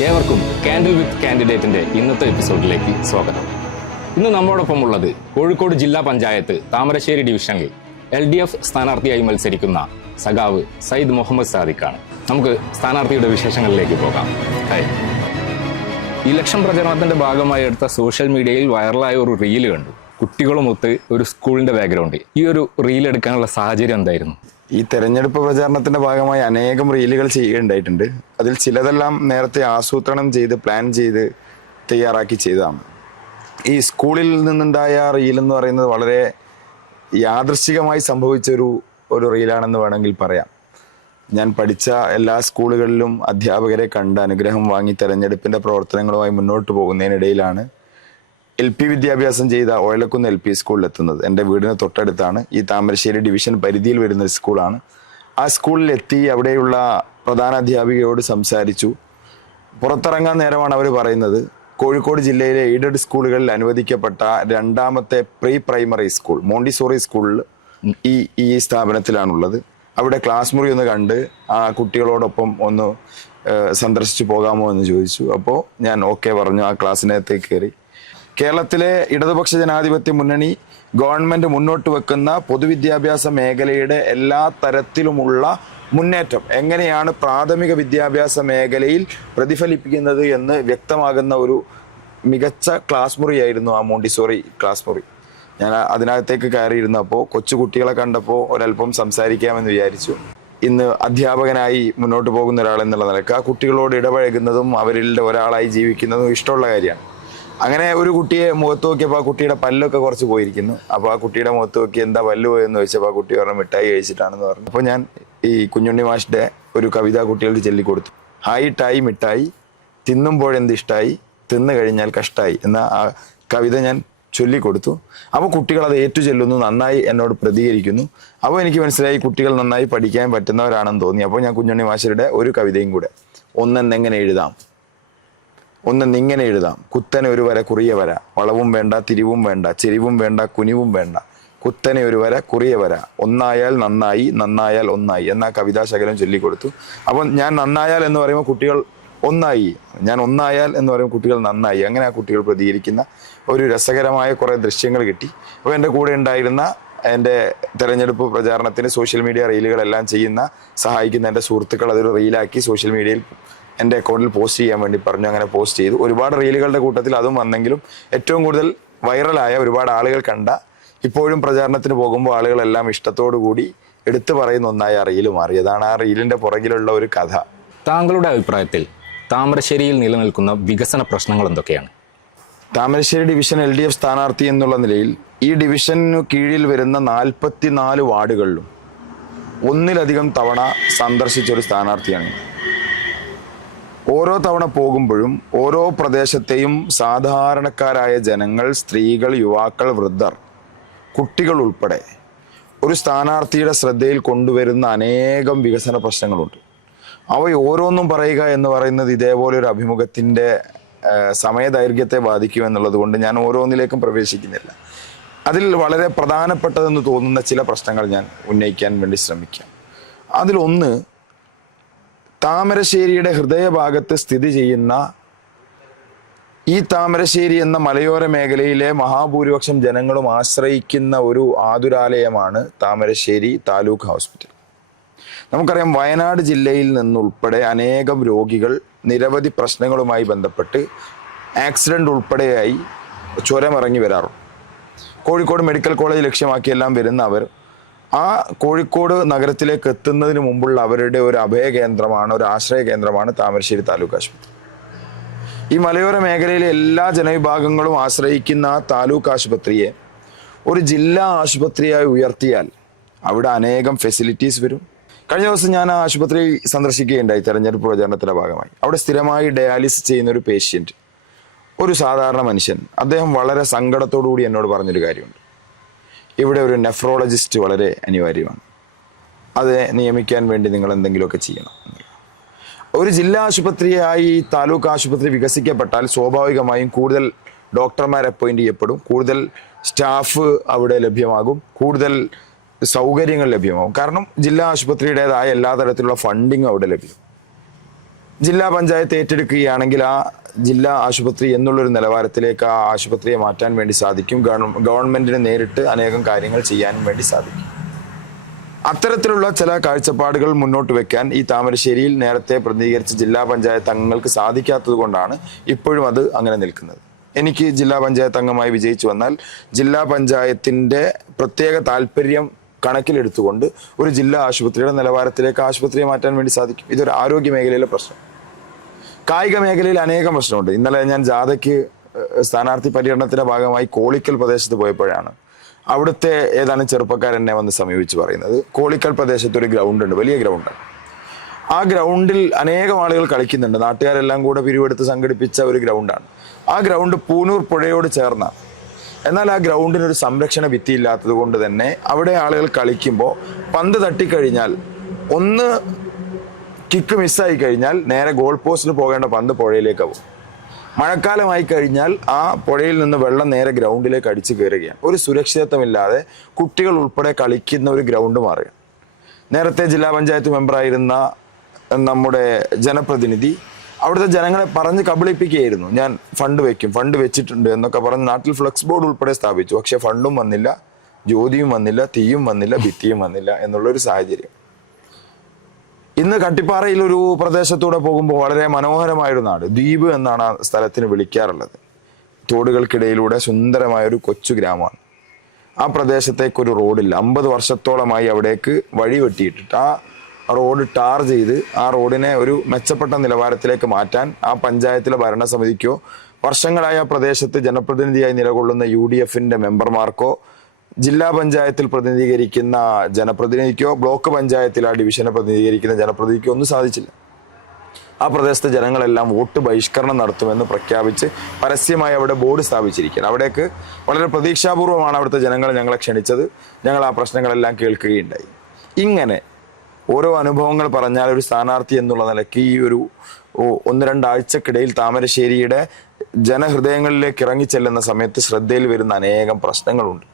ഏവർക്കും കാൻഡിൽ വിത്ത് കാൻഡിഡേറ്റിന്റെ ഇന്നത്തെ എപ്പിസോഡിലേക്ക് സ്വാഗതം. ഇന്ന് നമ്മോടൊപ്പം ഉള്ളത് കോഴിക്കോട് ജില്ലാ പഞ്ചായത്ത് താമരശ്ശേരി ഡിവിഷനിൽ LDF സ്ഥാനാർത്ഥിയായി മത്സരിക്കുന്ന സഖാവ് സയ്യിദ് മുഹമ്മദ് സാദിഖാണ്. നമുക്ക് സ്ഥാനാർത്ഥിയുടെ വിശേഷങ്ങളിലേക്ക് പോകാം. ഇലക്ഷൻ പ്രചരണത്തിന്റെ ഭാഗമായി എടുത്ത സോഷ്യൽ മീഡിയയിൽ വൈറലായ ഒരു റീല് കണ്ടു. കുട്ടികളുമൊത്ത് ഒരു സ്കൂളിന്റെ ബാക്ക്ഗ്രൗണ്ട്. ഈ ഒരു റീൽ എടുക്കാനുള്ള സാഹചര്യം എന്തായിരുന്നു? ഈ തെരഞ്ഞെടുപ്പ് പ്രചാരണത്തിന്റെ ഭാഗമായി അനേകം റീലുകൾ ചെയ്യുകയുണ്ടായിട്ടുണ്ട്. അതിൽ ചിലതെല്ലാം നേരത്തെ ആസൂത്രണം ചെയ്ത് പ്ലാൻ ചെയ്ത് തയ്യാറാക്കി ചെയ്തതാണ്. ഈ സ്കൂളിൽ നിന്നുണ്ടായ റീൽ എന്ന് പറയുന്നത് വളരെ യാദൃശ്ചികമായി സംഭവിച്ചൊരു റീലാണെന്ന് വേണമെങ്കിൽ പറയാം. ഞാൻ പഠിച്ച എല്ലാ സ്കൂളുകളിലും അധ്യാപകരെ കണ്ട് അനുഗ്രഹം വാങ്ങി തെരഞ്ഞെടുപ്പിന്റെ പ്രവർത്തനങ്ങളുമായി മുന്നോട്ട് പോകുന്നതിനിടയിലാണ് LP വിദ്യാഭ്യാസം ചെയ്ത ഓയലക്കുന്ന് LP സ്കൂളിലെത്തുന്നത്. എൻ്റെ വീടിന് തൊട്ടടുത്താണ്. ഈ താമരശ്ശേരി ഡിവിഷൻ പരിധിയിൽ വരുന്ന സ്കൂളാണ്. ആ സ്കൂളിലെത്തി അവിടെയുള്ള പ്രധാന അധ്യാപികയോട് സംസാരിച്ചു. പുറത്തിറങ്ങാൻ നേരമാണ് അവർ പറയുന്നത്, കോഴിക്കോട് ജില്ലയിലെ എയ്ഡഡ് സ്കൂളുകളിൽ അനുവദിക്കപ്പെട്ട രണ്ടാമത്തെ പ്രീ പ്രൈമറി സ്കൂൾ മോണ്ടിസോറി സ്കൂളിൽ ഈ സ്ഥാപനത്തിലാണുള്ളത്. അവിടെ ക്ലാസ് മുറി ഒന്ന് കണ്ട് ആ കുട്ടികളോടൊപ്പം ഒന്ന് സന്ദർശിച്ചു പോകാമോ എന്ന് ചോദിച്ചു. അപ്പോൾ ഞാൻ ഓക്കെ പറഞ്ഞു. ആ ക്ലാസ്സിനകത്തേക്ക് കയറി. കേരളത്തിലെ ഇടതുപക്ഷ ജനാധിപത്യ മുന്നണി ഗവൺമെന്റ് മുന്നോട്ട് വെക്കുന്ന പൊതുവിദ്യാഭ്യാസ മേഖലയുടെ എല്ലാ തരത്തിലുമുള്ള മുന്നേറ്റം എങ്ങനെയാണ് പ്രാഥമിക വിദ്യാഭ്യാസ മേഖലയിൽ പ്രതിഫലിപ്പിക്കുന്നത് എന്ന് വ്യക്തമാകുന്ന ഒരു മികച്ച ക്ലാസ് മുറിയായിരുന്നു ആ മോണ്ടിസോറി ക്ലാസ് മുറി. ഞാൻ അതിനകത്തേക്ക് കയറിയിരുന്നപ്പോൾ കൊച്ചു കുട്ടികളെ കണ്ടപ്പോൾ ഒരല്പം സംസാരിക്കാമെന്ന് വിചാരിച്ചു. ഇന്ന് അധ്യാപകനായി മുന്നോട്ട് പോകുന്ന ഒരാൾ എന്നുള്ള നിലക്ക് ആ കുട്ടികളോട് ഇടപഴകുന്നതും അവരിൽ ഒരാളായി ജീവിക്കുന്നതും ഇഷ്ടമുള്ള കാര്യമാണ്. അങ്ങനെ ഒരു കുട്ടിയെ മുഖത്ത് നോക്കിയപ്പോൾ ആ കുട്ടിയുടെ പല്ലൊക്കെ കുറച്ച് പോയിരിക്കുന്നു. അപ്പോൾ ആ കുട്ടിയുടെ മുഖത്ത് നോക്കി എന്താ പല്ല് പോയെന്ന് ചോദിച്ചപ്പോൾ ആ കുട്ടി പറഞ്ഞു മിഠായി കഴിച്ചിട്ടാണെന്ന് പറഞ്ഞു. അപ്പോൾ ഞാൻ ഈ കുഞ്ഞുണ്ണി മാഷിന്റെ ഒരു കവിത കുട്ടികൾക്ക് ചൊല്ലിക്കൊടുത്തു. ഹായിട്ടായി മിഠായി തിന്നുമ്പോഴെന്ത് ഇഷ്ടായി തിന്നു കഴിഞ്ഞാൽ കഷ്ടായി എന്ന ആ കവിത ഞാൻ ചൊല്ലിക്കൊടുത്തു. അപ്പോൾ കുട്ടികൾ അത് ഏറ്റു ചൊല്ലുന്നു, നന്നായി എന്നോട് പ്രതികരിക്കുന്നു. അപ്പോൾ എനിക്ക് മനസ്സിലായി കുട്ടികൾ നന്നായി പഠിക്കാൻ പറ്റുന്നവരാണെന്ന് തോന്നി. അപ്പോൾ ഞാൻ കുഞ്ഞുണ്ണി മാഷരുടെ ഒരു കവിതയും കൂടെ, ഒന്നെങ്ങനെ എഴുതാം, ഒന്നിങ്ങനെ എഴുതാം, കുത്തനെ ഒരു വര കുറിയ വര, വളവും വേണ്ട തിരിവും വേണ്ട, ചെരിവും വേണ്ട കുനിവും വേണ്ട, കുത്തനെ ഒരു വര കുറിയ വര, ഒന്നായാൽ നന്നായി നന്നായാൽ ഒന്നായി എന്ന കവിതാ ശകലം ചൊല്ലിക്കൊടുത്തു. അപ്പം ഞാൻ നന്നായാൽ എന്ന് പറയുമ്പോൾ കുട്ടികൾ ഒന്നായി, ഞാൻ ഒന്നായാൽ എന്ന് പറയുമ്പോൾ കുട്ടികൾ നന്നായി. അങ്ങനെ ആ കുട്ടികൾ പ്രതികരിക്കുന്ന ഒരു രസകരമായ കുറേ ദൃശ്യങ്ങൾ കിട്ടി. അപ്പോൾ എൻ്റെ കൂടെ ഉണ്ടായിരുന്ന എൻ്റെ തെരഞ്ഞെടുപ്പ് പ്രചാരണത്തിന് സോഷ്യൽ മീഡിയ റീലുകളെല്ലാം സഹായിക്കുന്ന എൻ്റെ സുഹൃത്തുക്കൾ അതൊരു റീലാക്കി സോഷ്യൽ മീഡിയയിൽ എൻ്റെ അക്കൗണ്ടിൽ പോസ്റ്റ് ചെയ്യാൻ വേണ്ടി പറഞ്ഞു. അങ്ങനെ പോസ്റ്റ് ചെയ്തു. ഒരുപാട് റീലുകളുടെ കൂട്ടത്തിൽ അതും വന്നെങ്കിലും ഏറ്റവും കൂടുതൽ വൈറലായ, ഒരുപാട് ആളുകൾ കണ്ട, ഇപ്പോഴും പ്രചാരണത്തിന് പോകുമ്പോൾ ആളുകളെല്ലാം ഇഷ്ടത്തോടു കൂടി എടുത്തു പറയുന്ന ഒന്നായി ആ റീല് മാറി. അതാണ് ആ റീലിൻ്റെ പുറകിലുള്ള ഒരു കഥ. താങ്കളുടെ അഭിപ്രായത്തിൽ താമരശ്ശേരിയിൽ നിലനിൽക്കുന്ന വികസന പ്രശ്നങ്ങൾ എന്തൊക്കെയാണ്? താമരശ്ശേരി ഡിവിഷൻ LDF സ്ഥാനാർത്ഥി എന്നുള്ള നിലയിൽ ഈ ഡിവിഷനു കീഴിൽ വരുന്ന 44 വാർഡുകളിലും ഒന്നിലധികം തവണ സന്ദർശിച്ചൊരു സ്ഥാനാർത്ഥിയാണ്. ഓരോ തവണ പോകുമ്പോഴും ഓരോ പ്രദേശത്തെയും സാധാരണക്കാരായ ജനങ്ങൾ, സ്ത്രീകൾ, യുവാക്കൾ, വൃദ്ധർ, കുട്ടികൾ ഉൾപ്പെടെ ഒരു സ്ഥാനാർത്ഥിയുടെ ശ്രദ്ധയിൽ കൊണ്ടുവരുന്ന അനേകം വികസന പ്രശ്നങ്ങളുണ്ട്. അവ ഓരോന്നും പറയുക എന്ന് പറയുന്നത് ഇതേപോലെ ഒരു അഭിമുഖത്തിൻ്റെ സമയദൈർഘ്യത്തെ ബാധിക്കുമെന്നുള്ളത് കൊണ്ട് ഞാൻ ഓരോന്നിലേക്കും പ്രവേശിക്കുന്നില്ല. അതിൽ വളരെ പ്രധാനപ്പെട്ടതെന്ന് തോന്നുന്ന ചില പ്രശ്നങ്ങൾ ഞാൻ ഉന്നയിക്കാൻ വേണ്ടി ശ്രമിക്കാം. അതിലൊന്ന്, താമരശ്ശേരിയുടെ ഹൃദയഭാഗത്ത് സ്ഥിതി ചെയ്യുന്ന ഈ താമരശ്ശേരി എന്ന മലയോര മേഖലയിലെ മഹാഭൂരിപക്ഷം ജനങ്ങളും ആശ്രയിക്കുന്ന ഒരു ആതുരാലയമാണ് താമരശ്ശേരി താലൂക്ക് ഹോസ്പിറ്റൽ. നമുക്കറിയാം, വയനാട് ജില്ലയിൽ നിന്നുൾപ്പെടെ അനേകം രോഗികൾ നിരവധി പ്രശ്നങ്ങളുമായി ബന്ധപ്പെട്ട് ആക്സിഡൻ്റ് ഉൾപ്പെടെയായി ചുരമിറങ്ങി വരാറുണ്ട്. കോഴിക്കോട് മെഡിക്കൽ കോളേജ് ലക്ഷ്യമാക്കിയെല്ലാം വരുന്ന അവർ ആ കോഴിക്കോട് നഗരത്തിലേക്ക് എത്തുന്നതിന് മുമ്പുള്ള അവരുടെ ഒരു അഭയ കേന്ദ്രമാണ്, ഒരു ആശ്രയ കേന്ദ്രമാണ് താമരശ്ശേരി താലൂക്ക് ആശുപത്രി. ഈ മലയോര മേഖലയിലെ എല്ലാ ജനവിഭാഗങ്ങളും ആശ്രയിക്കുന്ന താലൂക്ക് ആശുപത്രിയെ ഒരു ജില്ലാ ആശുപത്രിയായി ഉയർത്തിയാൽ അവിടെ അനേകം ഫെസിലിറ്റീസ് വരും. കഴിഞ്ഞ ദിവസം ഞാൻ ആ ആശുപത്രി സന്ദർശിക്കുകയുണ്ടായി തെരഞ്ഞെടുപ്പ് പ്രചാരണത്തിന്റെ ഭാഗമായി. അവിടെ സ്ഥിരമായി ഡയാലിസിസ് ചെയ്യുന്ന ഒരു പേഷ്യൻ്റ്, ഒരു സാധാരണ മനുഷ്യൻ, അദ്ദേഹം വളരെ സങ്കടത്തോടു കൂടി എന്നോട് പറഞ്ഞൊരു കാര്യമുണ്ട്. ഇവിടെ ഒരു നെഫ്രോളജിസ്റ്റ് വളരെ അനിവാര്യമാണ്, അത് നിയമിക്കാൻ വേണ്ടി നിങ്ങൾ എന്തെങ്കിലുമൊക്കെ ചെയ്യണം. ഒരു ജില്ലാ ആശുപത്രിയായി താലൂക്ക് ആശുപത്രി വികസിക്കപ്പെട്ടാൽ സ്വാഭാവികമായും കൂടുതൽ ഡോക്ടർമാർ അപ്പോയിന്റ് ചെയ്യപ്പെടും, കൂടുതൽ സ്റ്റാഫ് അവിടെ ലഭ്യമാകും, കൂടുതൽ സൗകര്യങ്ങൾ ലഭ്യമാകും. കാരണം ജില്ലാ ആശുപത്രിയുടേതായ എല്ലാ തരത്തിലുള്ള ഫണ്ടിങ് അവിടെ ലഭ്യം. ജില്ലാ പഞ്ചായത്ത് ഏറ്റെടുക്കുകയാണെങ്കിൽ ആ ജില്ലാ ആശുപത്രി എന്നുള്ളൊരു നിലവാരത്തിലേക്ക് ആ ആശുപത്രിയെ മാറ്റാൻ വേണ്ടി സാധിക്കും. ഗവൺമെന്റിന് നേരിട്ട് അനേകം കാര്യങ്ങൾ ചെയ്യാനും വേണ്ടി സാധിക്കും. അത്തരത്തിലുള്ള ചില കാഴ്ചപ്പാടുകൾ മുന്നോട്ട് വെക്കാൻ ഈ താമരശ്ശേരിയിൽ നേരത്തെ പ്രതിനിധീകരിച്ച ജില്ലാ പഞ്ചായത്ത് അംഗങ്ങൾക്ക് സാധിക്കാത്തത് കൊണ്ടാണ് ഇപ്പോഴും അത് അങ്ങനെ നിൽക്കുന്നത്. എനിക്ക് ജില്ലാ പഞ്ചായത്ത് അംഗമായി വിജയിച്ചു വന്നാൽ ജില്ലാ പഞ്ചായത്തിന്റെ പ്രത്യേക താല്പര്യം കണക്കിലെടുത്തുകൊണ്ട് ഒരു ജില്ലാ ആശുപത്രിയുടെ നിലവാരത്തിലേക്ക് ആശുപത്രിയെ മാറ്റാൻ വേണ്ടി സാധിക്കും. ഇതൊരു ആരോഗ്യ മേഖലയിലെ പ്രശ്നം. കായിക മേഖലയിൽ അനേകം പ്രശ്നമുണ്ട്. ഇന്നലെ ഞാൻ ജാഥയ്ക്ക് സ്ഥാനാർത്ഥി പര്യടനത്തിന്റെ ഭാഗമായി കോളിക്കൽ പ്രദേശത്ത് പോയപ്പോഴാണ് അവിടുത്തെ ഏതാനും ചെറുപ്പക്കാർ എന്നെ വന്ന് സമീപിച്ച് പറയുന്നത്, കോളിക്കൽ പ്രദേശത്ത് ഒരു ഗ്രൗണ്ട് ഉണ്ട്, വലിയ ഗ്രൗണ്ട്. ആ ഗ്രൗണ്ടിൽ അനേകം ആളുകൾ കളിക്കുന്നുണ്ട്. നാട്ടുകാരെല്ലാം കൂടെ പിരിവെടുത്ത് സംഘടിപ്പിച്ച ഒരു ഗ്രൗണ്ടാണ്. ആ ഗ്രൗണ്ട് പൂനൂർ പുഴയോട് ചേർന്നാണ്. എന്നാൽ ആ ഗ്രൗണ്ടിനൊരു സംരക്ഷണ ഭിത്തി ഇല്ലാത്തത് കൊണ്ട് തന്നെ അവിടെ ആളുകൾ കളിക്കുമ്പോൾ പന്ത് തട്ടിക്കഴിഞ്ഞാൽ, ഒന്ന് കിക്ക് മിസ്സായി കഴിഞ്ഞാൽ നേരെ ഗോൾ പോസ്റ്റിൽ പോകേണ്ട പന്ത് പുഴയിലേക്ക് പോകും. മഴക്കാലമായി കഴിഞ്ഞാൽ ആ പുഴയിൽ നിന്ന് വെള്ളം നേരെ ഗ്രൗണ്ടിലേക്ക് അടിച്ചു കയറുകയാണ്. ഒരു സുരക്ഷിതത്വമില്ലാതെ കുട്ടികൾ ഉൾപ്പെടെ കളിക്കുന്ന ഒരു ഗ്രൗണ്ട് മാറുകയാണ്. നേരത്തെ ജില്ലാ പഞ്ചായത്ത് മെമ്പറായിരുന്ന നമ്മുടെ ജനപ്രതിനിധി അവിടുത്തെ ജനങ്ങളെ പറഞ്ഞ് കബളിപ്പിക്കുകയായിരുന്നു. ഞാൻ ഫണ്ട് വെച്ചിട്ടുണ്ട് എന്നൊക്കെ പറഞ്ഞ് നാട്ടിൽ ഫ്ലെക്സ് ബോർഡ് ഉൾപ്പെടെ സ്ഥാപിച്ചു. പക്ഷെ ഫണ്ടും വന്നില്ല, ജ്യോതിയും വന്നില്ല, തീയും വന്നില്ല, ഭിത്തിയും വന്നില്ല എന്നുള്ളൊരു സാഹചര്യം. ഇന്ന് കട്ടിപ്പാറയിൽ ഒരു പ്രദേശത്തൂടെ പോകുമ്പോൾ വളരെ മനോഹരമായൊരു നാട്, ദ്വീപ് എന്നാണ് ആ സ്ഥലത്തിന് വിളിക്കാറുള്ളത്. തോടുകൾക്കിടയിലൂടെ സുന്ദരമായൊരു കൊച്ചു ഗ്രാമമാണ്. ആ പ്രദേശത്തേക്കൊരു റോഡില്ല. 50 വർഷത്തോളമായി അവിടേക്ക് വഴി വെട്ടിയിട്ടിട്ട് ആ റോഡ് ടാർ ചെയ്ത് ആ റോഡിനെ ഒരു മെച്ചപ്പെട്ട നിലവാരത്തിലേക്ക് മാറ്റാൻ ആ പഞ്ചായത്തിലെ ഭരണസമിതിക്കോ വർഷങ്ങളായി ആ പ്രദേശത്ത് ജനപ്രതിനിധിയായി നിലകൊള്ളുന്ന UDFന്റെ മെമ്പർമാർക്കോ ജില്ലാ പഞ്ചായത്തിൽ പ്രതിനിധീകരിക്കുന്ന ജനപ്രതിനിധിക്കോ ബ്ലോക്ക് പഞ്ചായത്തിൽ ആ ഡിവിഷനെ പ്രതിനിധീകരിക്കുന്ന ജനപ്രതിനിധിക്കോ ഒന്നും സാധിച്ചില്ല. ആ പ്രദേശത്തെ ജനങ്ങളെല്ലാം വോട്ട് ബഹിഷ്കരണം നടത്തുമെന്ന് പ്രഖ്യാപിച്ച് പരസ്യമായി അവിടെ ബോർഡ് സ്ഥാപിച്ചിരിക്കുകയാണ്. അവിടേക്ക് വളരെ പ്രതീക്ഷാപൂർവമാണ് അവിടുത്തെ ജനങ്ങൾ ഞങ്ങളെ ക്ഷണിച്ചത്. ഞങ്ങൾ ആ പ്രശ്നങ്ങളെല്ലാം കേൾക്കുകയുണ്ടായി. ഇങ്ങനെ ഓരോ അനുഭവങ്ങൾ പറഞ്ഞാൽ ഒരു സ്ഥാനാർത്ഥി എന്നുള്ള നിലയ്ക്ക് ഈ ഒരു 1-2 ആഴ്ചക്കിടയിൽ താമരശ്ശേരിയുടെ ജനഹൃദയങ്ങളിലേക്ക് ഇറങ്ങിച്ചെല്ലുന്ന സമയത്ത് ശ്രദ്ധയിൽ വരുന്ന അനേകം പ്രശ്നങ്ങളുണ്ട്.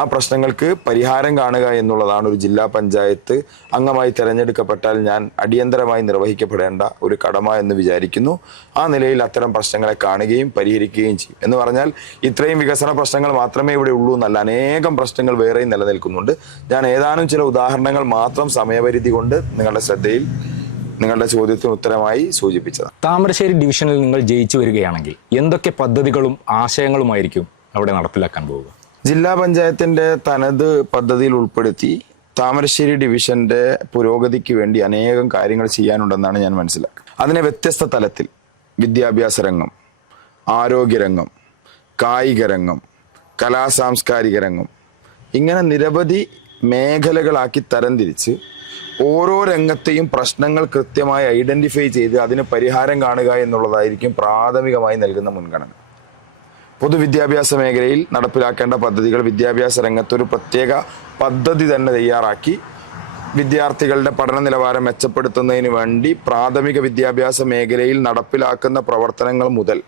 ആ പ്രശ്നങ്ങൾക്ക് പരിഹാരം കാണുക എന്നുള്ളതാണ് ഒരു ജില്ലാ പഞ്ചായത്ത് അംഗമായി തിരഞ്ഞെടുക്കപ്പെട്ടാൽ ഞാൻ അടിയന്തരമായി നിർവഹിക്കപ്പെടേണ്ട ഒരു കടമ എന്ന് വിചാരിക്കുന്നു. ആ നിലയിൽ അത്തരം പ്രശ്നങ്ങളെ കാണുകയും പരിഹരിക്കുകയും ചെയ്യും. എന്ന് പറഞ്ഞാൽ ഇത്രയും വികസന പ്രശ്നങ്ങൾ മാത്രമേ ഇവിടെ ഉള്ളൂ എന്നല്ല, അനേകം പ്രശ്നങ്ങൾ വേറെയും നിലനിൽക്കുന്നുണ്ട്. ഞാൻ ഏതാനും ചില ഉദാഹരണങ്ങൾ മാത്രം സമയപരിധി കൊണ്ട് നിങ്ങളുടെ ശ്രദ്ധയിൽ, നിങ്ങളുടെ ചോദ്യത്തിന് ഉത്തരമായി സൂചിപ്പിച്ചതാണ്. താമരശ്ശേരി ഡിവിഷനിൽ നിങ്ങൾ ജയിച്ചു വരികയാണെങ്കിൽ എന്തൊക്കെ പദ്ധതികളും ആശയങ്ങളുമായിരിക്കും അവിടെ നടപ്പിലാക്കാൻ പോവുക? ജില്ലാ പഞ്ചായത്തിന്റെ തനത് പദ്ധതിയിൽ ഉൾപ്പെടുത്തി താമരശ്ശേരി ഡിവിഷന്റെ പുരോഗതിക്ക് വേണ്ടി അനേകം കാര്യങ്ങൾ ചെയ്യാനുണ്ടെന്നാണ് ഞാൻ മനസ്സിലാക്കുന്നത്. അതിനെ വ്യത്യസ്ത തലത്തിൽ വിദ്യാഭ്യാസ രംഗം, ആരോഗ്യരംഗം, കായിക രംഗം, കലാസാംസ്കാരിക രംഗം, ഇങ്ങനെ നിരവധി മേഖലകളാക്കി തരംതിരിച്ച് ഓരോ രംഗത്തെയും പ്രശ്നങ്ങൾ കൃത്യമായി ഐഡന്റിഫൈ ചെയ്ത് അതിന് പരിഹാരം കാണുക എന്നുള്ളതായിരിക്കും പ്രാഥമികമായി നൽകുന്ന മുൻഗണന. പൊതുവിദ്യാഭ്യാസ മേഖലയിൽ നടപ്പിലാക്കേണ്ട പദ്ധതികൾ, വിദ്യാഭ്യാസ രംഗത്തൊരു പ്രത്യേക പദ്ധതി തന്നെ തയ്യാറാക്കി വിദ്യാർത്ഥികളുടെ പഠന നിലവാരം മെച്ചപ്പെടുത്തുന്നതിന് വേണ്ടി പ്രാഥമിക വിദ്യാഭ്യാസ മേഖലയിൽ നടപ്പിലാക്കുന്ന പ്രവർത്തനങ്ങൾ മുതൽ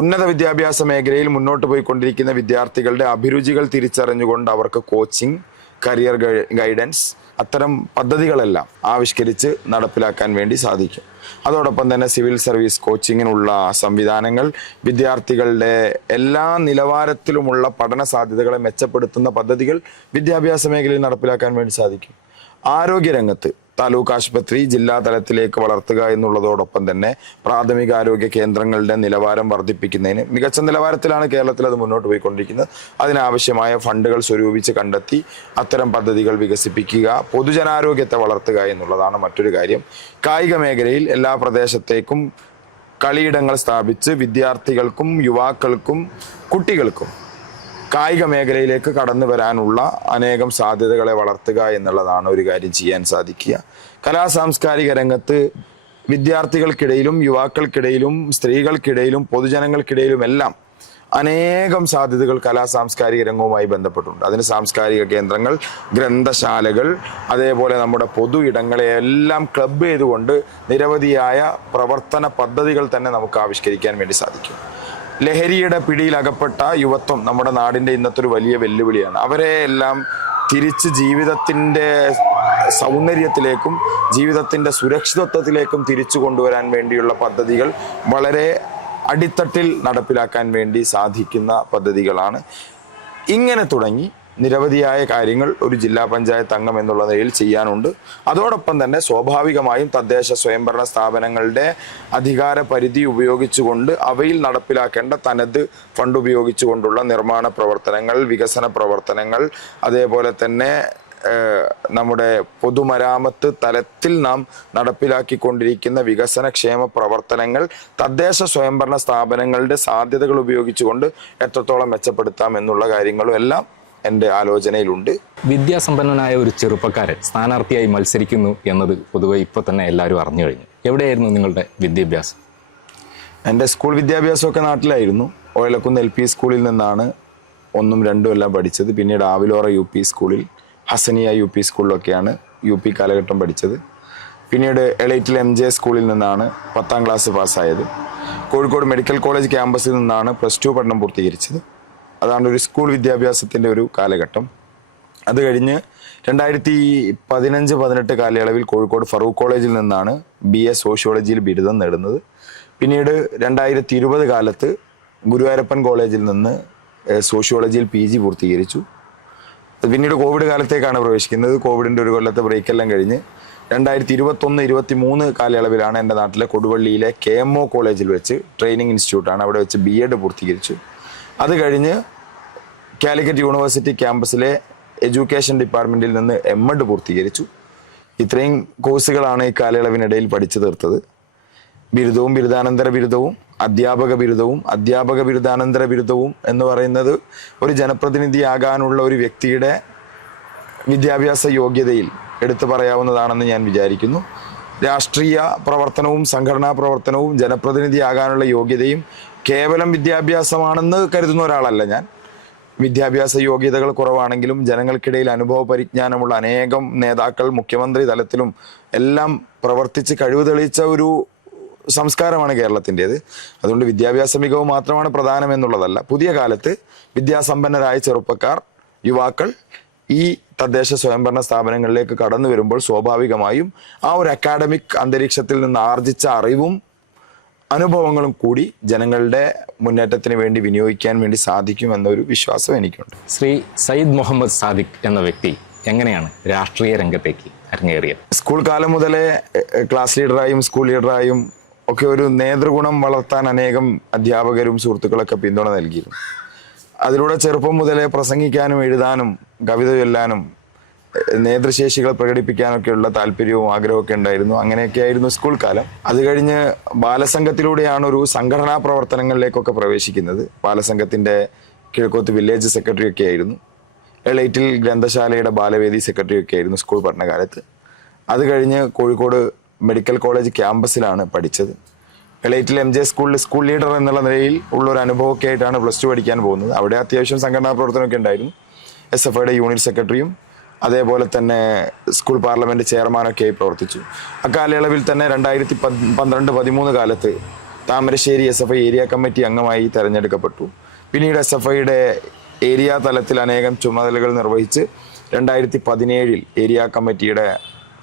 ഉന്നത വിദ്യാഭ്യാസ മേഖലയിൽ മുന്നോട്ട് പോയിക്കൊണ്ടിരിക്കുന്ന വിദ്യാർത്ഥികളുടെ അഭിരുചികൾ തിരിച്ചറിഞ്ഞുകൊണ്ട് അവർക്ക് കോച്ചിങ്, കരിയർ ഗൈഡൻസ്, അത്തരം പദ്ധതികളെല്ലാം ആവിഷ്കരിച്ച് നടപ്പിലാക്കാൻ വേണ്ടി സാധിക്കും. അതോടൊപ്പം തന്നെ സിവിൽ സർവീസ് കോച്ചിങ്ങിനുള്ള സംവിധാനങ്ങൾ, വിദ്യാർത്ഥികളുടെ എല്ലാ നിലവാരത്തിലുമുള്ള പഠന സാധ്യതകളെ മെച്ചപ്പെടുത്തുന്ന പദ്ധതികൾ വിദ്യാഭ്യാസ മേഖലയിൽ നടപ്പിലാക്കാൻ വേണ്ടി സാധിക്കും. ആരോഗ്യരംഗത്ത് താലൂക്ക് ആശുപത്രി ജില്ലാ തലത്തിലേക്ക് വളർത്തുക എന്നുള്ളതോടൊപ്പം തന്നെ പ്രാഥമിക ആരോഗ്യ കേന്ദ്രങ്ങളുടെ നിലവാരം വർദ്ധിപ്പിക്കുന്നതിന് മികച്ച നിലവാരത്തിലാണ് കേരളത്തിൽ അത് മുന്നോട്ട് പോയിക്കൊണ്ടിരിക്കുന്നത്. അതിനാവശ്യമായ ഫണ്ടുകൾ സ്വരൂപിച്ച് കണ്ടെത്തി അത്തരം പദ്ധതികൾ വികസിപ്പിക്കുക, പൊതുജനാരോഗ്യത്തെ വളർത്തുക എന്നുള്ളതാണ് മറ്റൊരു കാര്യം. കായിക മേഖലയിൽ എല്ലാ പ്രദേശത്തേക്കും കളിയിടങ്ങൾ സ്ഥാപിച്ച് വിദ്യാർത്ഥികൾക്കും യുവാക്കൾക്കും കുട്ടികൾക്കും കായിക മേഖലയിലേക്ക് കടന്നു വരാനുള്ള അനേകം സാധ്യതകളെ വളർത്തുക എന്നുള്ളതാണ് ഒരു കാര്യം ചെയ്യാൻ സാധിക്കുക. കലാസാംസ്കാരിക രംഗത്ത് വിദ്യാർത്ഥികൾക്കിടയിലും യുവാക്കൾക്കിടയിലും സ്ത്രീകൾക്കിടയിലും പൊതുജനങ്ങൾക്കിടയിലും എല്ലാം അനേകം സാധ്യതകൾ കലാസാംസ്കാരിക രംഗവുമായി ബന്ധപ്പെട്ടുണ്ട്. അതിന് സാംസ്കാരിക കേന്ദ്രങ്ങൾ, ഗ്രന്ഥശാലകൾ, അതേപോലെ നമ്മുടെ പൊതു ഇടങ്ങളെ എല്ലാം ക്ലബ് ചെയ്തുകൊണ്ട് നിരവധിയായ പ്രവർത്തന പദ്ധതികൾ തന്നെ നമുക്ക് ആവിഷ്കരിക്കാൻ വേണ്ടി സാധിക്കും. ലഹരിയുടെ പിടിയിലകപ്പെട്ട യുവത്വം നമ്മുടെ നാടിൻ്റെ ഇന്നത്തെ ഒരു വലിയ വെല്ലുവിളിയാണ്. അവരെ എല്ലാം തിരിച്ച് ജീവിതത്തിൻ്റെ സൗന്ദര്യത്തിലേക്കും ജീവിതത്തിൻ്റെ സുരക്ഷിതത്വത്തിലേക്കും തിരിച്ചു കൊണ്ടുവരാൻ വേണ്ടിയുള്ള പദ്ധതികൾ വളരെ അടിത്തട്ടിൽ നടപ്പിലാക്കാൻ വേണ്ടി സാധിക്കുന്ന പദ്ധതികളാണ്. ഇങ്ങനെ തുടങ്ങി നിരവധിയായ കാര്യങ്ങൾ ഒരു ജില്ലാ പഞ്ചായത്ത് അംഗം എന്നുള്ള നിലയിൽ ചെയ്യാനുണ്ട്. അതോടൊപ്പം തന്നെ സ്വാഭാവികമായും തദ്ദേശ സ്വയംഭരണ സ്ഥാപനങ്ങളുടെ അധികാര പരിധി ഉപയോഗിച്ചുകൊണ്ട് അവയിൽ നടപ്പിലാക്കേണ്ട തനത് ഫണ്ട് ഉപയോഗിച്ചുകൊണ്ടുള്ള നിർമ്മാണ പ്രവർത്തനങ്ങൾ, വികസന പ്രവർത്തനങ്ങൾ, അതേപോലെ തന്നെ നമ്മുടെ പൊതുമരാമത്ത് തലത്തിൽ നാം നടപ്പിലാക്കിക്കൊണ്ടിരിക്കുന്ന വികസന ക്ഷേമ പ്രവർത്തനങ്ങൾ തദ്ദേശ സ്വയംഭരണ സ്ഥാപനങ്ങളുടെ സാധ്യതകൾ ഉപയോഗിച്ചുകൊണ്ട് എത്രത്തോളം മെച്ചപ്പെടുത്താം എന്നുള്ള കാര്യങ്ങളും എല്ലാം എൻ്റെ ആലോചനയിലുണ്ട്. വിദ്യാസമ്പന്നനായ ഒരു ചെറുപ്പക്കാരൻ സ്ഥാനാർത്ഥിയായി മത്സരിക്കുന്നു എന്നത് പൊതുവെ ഇപ്പോൾ തന്നെ എല്ലാവരും അറിഞ്ഞു കഴിഞ്ഞു. എവിടെയായിരുന്നു നിങ്ങളുടെ വിദ്യാഭ്യാസം? എൻ്റെ സ്കൂൾ വിദ്യാഭ്യാസമൊക്കെ നാട്ടിലായിരുന്നു. ഓയലക്കുന്ന് LP സ്കൂളിൽ നിന്നാണ് 1ഉം 2ഉം എല്ലാം പഠിച്ചത്. പിന്നീട് ആവിലോറ UP സ്കൂളിൽ, ഹസനിയ UP സ്കൂളിലൊക്കെയാണ് UP കാലഘട്ടം പഠിച്ചത്. പിന്നീട് എളേറ്റിൽ MJ സ്കൂളിൽ നിന്നാണ് 10ാം ക്ലാസ് പാസ്സായത്. കോഴിക്കോട് മെഡിക്കൽ കോളേജ് ക്യാമ്പസിൽ നിന്നാണ് +2 പഠനം പൂർത്തീകരിച്ചത്. അതാണ് ഒരു സ്കൂൾ വിദ്യാഭ്യാസത്തിൻ്റെ ഒരു കാലഘട്ടം. അത് കഴിഞ്ഞ് 2015-18 കാലയളവിൽ കോഴിക്കോട് ഫറൂഖ് കോളേജിൽ നിന്നാണ് BA സോഷ്യോളജിയിൽ ബിരുദം നേടുന്നത്. പിന്നീട് 2020 കാലത്ത് ഗുരുവായൂരപ്പൻ കോളേജിൽ നിന്ന് സോഷ്യോളജിയിൽ PG പൂർത്തീകരിച്ചു. പിന്നീട് കോവിഡ് കാലത്തേക്കാണ് പ്രവേശിക്കുന്നത്. കോവിഡിൻ്റെ ഒരു കൊല്ലത്തെ ബ്രേക്കെല്ലാം കഴിഞ്ഞ് 2021-23 കാലയളവിലാണ് എൻ്റെ നാട്ടിലെ കൊടുവള്ളിയിലെ KMO കോളേജിൽ വെച്ച്, ട്രെയിനിങ് ഇൻസ്റ്റിറ്റ്യൂട്ടാണ്, അവിടെ വെച്ച് BEd പൂർത്തീകരിച്ചു. അത് കഴിഞ്ഞ് കാലിക്കറ്റ് യൂണിവേഴ്സിറ്റി ക്യാമ്പസിലെ എഡ്യൂക്കേഷൻ ഡിപ്പാർട്ട്മെൻറ്റിൽ നിന്ന് MEd പൂർത്തീകരിച്ചു. ഇത്രയും കോഴ്സുകളാണ് ഈ കാലയളവിനിടയിൽ പഠിച്ചു തീർത്തത്. ബിരുദവും ബിരുദാനന്തര ബിരുദവും അധ്യാപക ബിരുദവും അധ്യാപക ബിരുദാനന്തര ബിരുദവും എന്ന് പറയുന്നത് ഒരു ജനപ്രതിനിധിയാകാനുള്ള ഒരു വ്യക്തിയുടെ വിദ്യാഭ്യാസ യോഗ്യതയിൽ എടുത്തു പറയാവുന്നതാണെന്ന് ഞാൻ വിചാരിക്കുന്നു. രാഷ്ട്രീയ പ്രവർത്തനവും സംഘടനാ പ്രവർത്തനവും ജനപ്രതിനിധിയാകാനുള്ള യോഗ്യതയും കേവലം വിദ്യാഭ്യാസമാണെന്ന് കരുതുന്ന ഒരാളല്ല ഞാൻ. വിദ്യാഭ്യാസ യോഗ്യതകൾ കുറവാണെങ്കിലും ജനങ്ങൾക്കിടയിൽ അനുഭവ പരിജ്ഞാനമുള്ള അനേകം നേതാക്കൾ മുഖ്യമന്ത്രി തലത്തിലും എല്ലാം പ്രവർത്തിച്ച് കഴിവ് തെളിയിച്ച ഒരു സംസ്കാരമാണ് കേരളത്തിൻ്റേത്. അതുകൊണ്ട് വിദ്യാഭ്യാസ മികവ് മാത്രമാണ് പ്രധാനം എന്നുള്ളതല്ല. പുതിയ കാലത്ത് വിദ്യാസമ്പന്നരായ ചെറുപ്പക്കാർ, യുവാക്കൾ ഈ തദ്ദേശ സ്വയംഭരണ സ്ഥാപനങ്ങളിലേക്ക് കടന്നു വരുമ്പോൾ സ്വാഭാവികമായും ആ ഒരു അക്കാഡമിക് അന്തരീക്ഷത്തിൽ നിന്ന് ആർജിച്ച അറിവും അനുഭവങ്ങളും കൂടി ജനങ്ങളുടെ മുന്നേറ്റത്തിന് വേണ്ടി വിനിയോഗിക്കാൻ വേണ്ടി സാധിക്കുമെന്നൊരു വിശ്വാസം എനിക്കുണ്ട്. ശ്രീ സയ്യിദ് മുഹമ്മദ് സാദിഖ് എന്ന വ്യക്തി എങ്ങനെയാണ് രാഷ്ട്രീയ രംഗത്തേക്ക് അരങ്ങേറിയത്? സ്കൂൾ കാലം മുതലേ ക്ലാസ് ലീഡറായും സ്കൂൾ ലീഡറായും ഒക്കെ ഒരു നേതൃഗുണം വളർത്താൻ അനേകം അധ്യാപകരും സുഹൃത്തുക്കളൊക്കെ പിന്തുണ നൽകിയിരുന്നു. അതിലൂടെ ചെറുപ്പം മുതലേ പ്രസംഗിക്കാനും എഴുതാനും കവിത ചൊല്ലാനും നേതൃശേഷികൾ പ്രകടിപ്പിക്കാനൊക്കെയുള്ള താല്പര്യവും ആഗ്രഹമൊക്കെ ഉണ്ടായിരുന്നു. അങ്ങനെയൊക്കെയായിരുന്നു സ്കൂൾ കാലം. അത് കഴിഞ്ഞ് ബാലസംഘത്തിലൂടെയാണ് ഒരു സംഘടനാ പ്രവർത്തനങ്ങളിലേക്കൊക്കെ പ്രവേശിക്കുന്നത്. ബാലസംഘത്തിൻ്റെ കിഴക്കോത്ത് വില്ലേജ് സെക്രട്ടറി ഒക്കെ ആയിരുന്നു. എളേറ്റിൽ ഗ്രന്ഥശാലയുടെ ബാലവേദി സെക്രട്ടറി ഒക്കെ ആയിരുന്നു സ്കൂൾ പഠനകാലത്ത്. അത് കഴിഞ്ഞ് കോഴിക്കോട് മെഡിക്കൽ കോളേജ് ക്യാമ്പസിലാണ് പഠിച്ചത്. എളേറ്റിൽ MJ സ്കൂളിൽ സ്കൂൾ ലീഡർ എന്നുള്ള നിലയിൽ ഉള്ളൊരു അനുഭവമൊക്കെ ആയിട്ടാണ് +2 പഠിക്കാൻ പോകുന്നത്. അവിടെ അത്യാവശ്യം സംഘടനാ പ്രവർത്തനമൊക്കെ ഉണ്ടായിരുന്നു. SFIയുടെ യൂണിറ്റ് സെക്രട്ടറിയും അതേപോലെ തന്നെ സ്കൂൾ പാർലമെൻറ്റ് ചെയർമാനൊക്കെ ആയി പ്രവർത്തിച്ചു. അക്കാലയളവിൽ തന്നെ 2012-13 കാലത്ത് താമരശ്ശേരി SFI ഏരിയ കമ്മിറ്റി അംഗമായി തെരഞ്ഞെടുക്കപ്പെട്ടു. പിന്നീട് SFIയുടെ ഏരിയ തലത്തിൽ അനേകം ചുമതലകൾ നിർവഹിച്ച് 2017 ഏരിയ കമ്മിറ്റിയുടെ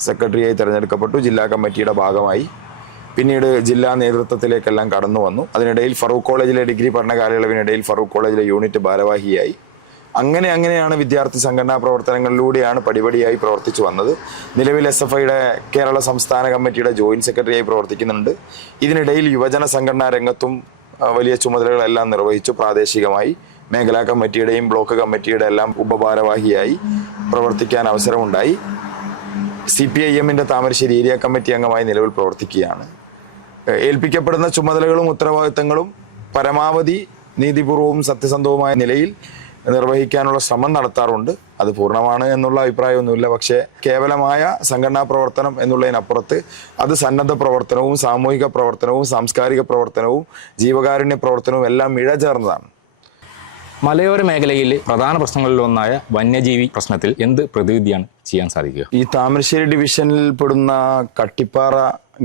സെക്രട്ടറിയായി തിരഞ്ഞെടുക്കപ്പെട്ടു. ജില്ലാ കമ്മിറ്റിയുടെ ഭാഗമായി പിന്നീട് ജില്ലാ നേതൃത്വത്തിലേക്കെല്ലാം കടന്നു വന്നു. അതിനിടയിൽ ഫറൂഖ് കോളേജിലെ ഡിഗ്രി പഠന കാലയളവിനിടയിൽ ഫറൂഖ് കോളേജിലെ യൂണിറ്റ് ഭാരവാഹിയായി. അങ്ങനെയാണ് വിദ്യാർത്ഥി സംഘടനാ പ്രവർത്തനങ്ങളിലൂടെയാണ് പടിപടിയായി പ്രവർത്തിച്ചു വന്നത്. നിലവിൽ SFIയുടെ കേരള സംസ്ഥാന കമ്മിറ്റിയുടെ ജോയിന്റ് സെക്രട്ടറിയായി പ്രവർത്തിക്കുന്നുണ്ട്. ഇതിനിടയിൽ യുവജന സംഘടനാ രംഗത്തും വലിയ ചുമതലകളെല്ലാം നിർവഹിച്ചു. പ്രാദേശികമായി മേഖലാ കമ്മിറ്റിയുടെയും ബ്ലോക്ക് കമ്മിറ്റിയുടെ എല്ലാം ഉപഭാരവാഹിയായി പ്രവർത്തിക്കാൻ അവസരമുണ്ടായി. CPIMന്റെ താമരശ്ശേരി ഏരിയ കമ്മിറ്റി അംഗമായി നിലവിൽ പ്രവർത്തിക്കുകയാണ്. ഏൽപ്പിക്കപ്പെടുന്ന ചുമതലകളും ഉത്തരവാദിത്തങ്ങളും പരമാവധി നീതിപൂർവവും സത്യസന്ധവുമായ നിലയിൽ നിർവഹിക്കാനുള്ള ശ്രമം നടത്താറുണ്ട്. അത് പൂർണ്ണമാണ് എന്നുള്ള അഭിപ്രായമൊന്നുമില്ല. പക്ഷേ കേവലമായ സംഘടനാ പ്രവർത്തനം എന്നുള്ളതിനപ്പുറത്ത് അത് സന്നദ്ധ പ്രവർത്തനവും സാമൂഹിക പ്രവർത്തനവും സാംസ്കാരിക പ്രവർത്തനവും ജീവകാരുണ്യ പ്രവർത്തനവും എല്ലാം ഇഴചേർന്നതാണ്. മലയോര മേഖലയിൽ പ്രധാന പ്രശ്നങ്ങളിലൊന്നായ വന്യജീവി പ്രശ്നത്തിൽ എന്ത് പ്രതിവിധിയാണ് ചെയ്യാൻ സാധിക്കുക? ഈ താമരശ്ശേരി ഡിവിഷനിൽ പെടുന്ന കട്ടിപ്പാറ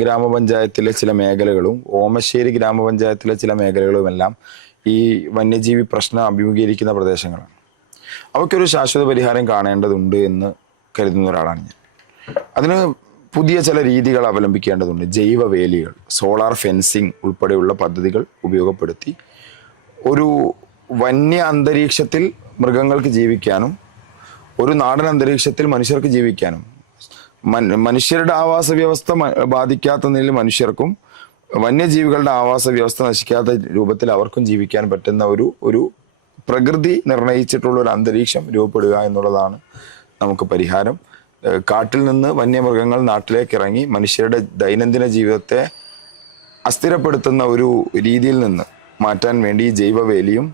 ഗ്രാമപഞ്ചായത്തിലെ ചില മേഖലകളും ഓമശ്ശേരി ഗ്രാമപഞ്ചായത്തിലെ ചില മേഖലകളുമെല്ലാം ഈ വന്യജീവി പ്രശ്നം അഭിമുഖീകരിക്കുന്ന പ്രദേശങ്ങളാണ്. അവയ്ക്കൊരു ശാശ്വത പരിഹാരം കാണേണ്ടതുണ്ട് എന്ന് കരുതുന്ന ഒരാളാണ് ഞാൻ. അതിന് പുതിയ ചില രീതികൾ അവലംബിക്കേണ്ടതുണ്ട്. ജൈവവേലികൾ, സോളാർ ഫെൻസിങ് ഉൾപ്പെടെയുള്ള പദ്ധതികൾ ഉപയോഗപ്പെടുത്തി ഒരു വന്യ അന്തരീക്ഷത്തിൽ മൃഗങ്ങൾക്ക് ജീവിക്കാനും ഒരു നാടൻ അന്തരീക്ഷത്തിൽ മനുഷ്യർക്ക് ജീവിക്കാനും, മനുഷ്യരുടെ ആവാസ വ്യവസ്ഥ ബാധിക്കാത്ത നിലയിൽ മനുഷ്യർക്കും വന്യജീവികളുടെ ആവാസ വ്യവസ്ഥ നശിക്കാത്ത രൂപത്തിൽ അവർക്കും ജീവിക്കാൻ പറ്റുന്ന ഒരു പ്രകൃതി നിർണയിച്ചിട്ടുള്ള ഒരു അന്തരീക്ഷം രൂപപ്പെടുക എന്നുള്ളതാണ് നമുക്ക് പരിഹാരം. കാട്ടിൽ നിന്ന് വന്യമൃഗങ്ങൾ നാട്ടിലേക്ക് ഇറങ്ങി മനുഷ്യരുടെ ദൈനംദിന ജീവിതത്തെ അസ്ഥിരപ്പെടുത്തുന്ന ഒരു രീതിയിൽ നിന്ന് മാറ്റാൻ വേണ്ടി ജൈവവേലിയും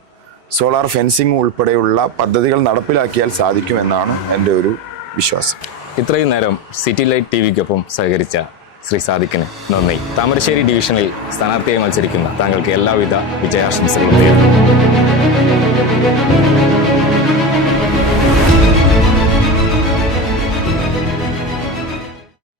സോളാർ ഫെൻസിങ്ങും ഉൾപ്പെടെയുള്ള പദ്ധതികൾ നടപ്പിലാക്കിയാൽ സാധിക്കുമെന്നാണ് എൻ്റെ ഒരു വിശ്വാസം. ഇത്രയും നേരം സിറ്റി ലൈറ്റ് ടിവിക്കൊപ്പം സഹകരിച്ച ശ്രീ സാദിഖിന് നന്ദി. താമരശ്ശേരി ഡിവിഷനിൽ സ്ഥാനാർത്ഥിയായി മത്സരിക്കുന്ന താങ്കൾക്ക് എല്ലാവിധ വിജയാശംസകളും നേരുന്നു.